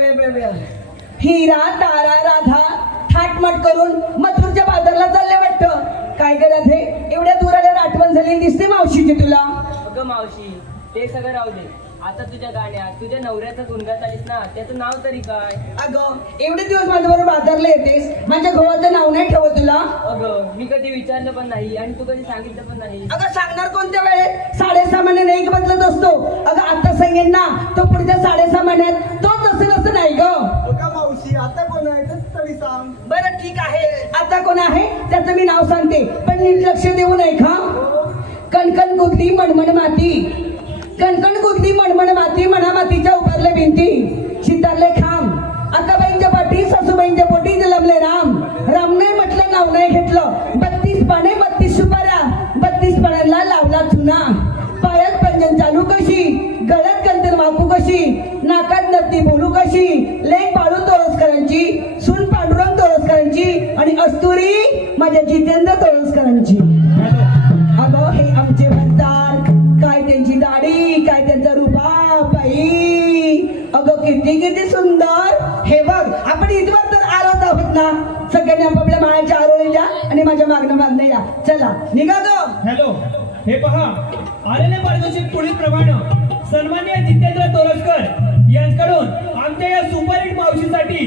हिरा तारा राधा थाटमाट करून मथुरच्या बाजारला चालले वाटतं. काय करत हे एवढ्या दूर आल्यावर आठवण झाली दिसते मावशीची तुला? अगं मावशी ते सगळं राहू दे. आता तुझ्या गाण्यात तुझ्या नवऱ्याचा गुणगात आलीस ना त्याचं नाव तरी काय? अगं एवढे दिवस माझ्या बरोबर बाजारला येतेस? माझ्या गव्हाचं नाव नाही ठेवत तुला? अगं मी कधी विचारलं पण नाही आणि तू कधी सांगितलं पण नाही. अगं सांगणार कोणत्या वेळेत? साडेसहा महिन्याने एक बदलत असतो. अगं आता सांगेन ना तो पुढच्या साडेसहा महिन्यात सांग बरं ठीक आहे. आता कोण आहे? त्याचं मी नाव सांगते. पण नीट लक्ष देऊ नये का? कणकण गुदली मणमण माती. कणकण गुदली मणमण माती म्हणा मातीच्या उभारले भिंती. शितारले खांब. अक्काबाईंच्या पाठी सासूबाईंच्या पोटी जलमले राम. राम नाही म्हटलं नाव नाही घेतलं. बत्तीस पाने बत्तीस सुपाऱ्या. बत्तीस पाण्याला लावला चुना. पायात पंजन चालू कशी? गळ्यात कंतर वाकू कशी? नाकात नती बोलू कशी? लेख पाळू तोरसकरांची सुन पांडुरंग तोरसकरांची आणि अस्तुरी माझ्या जितेंद्र तोरसकरांची अगं हे आमचे म्हणतात काय त्यांची दाढी काय त्यांचा रुपा बाई अगं किती किती सुंदर. हे बघ आपण इथवर तर आलोच आहोत ना. सगळ्यांनी आपापल्या मायाच्या आरोळी द्या आणि माझ्या मागणं मागणं या. चला निघा गो. हॅलो हे पहा आलेले पारितोषिक पुढील प्रमाणे. सन्मान्य जितेंद्र तोरसकर यांच्याकडून आमच्या या सुपरहिट मावशीसाठी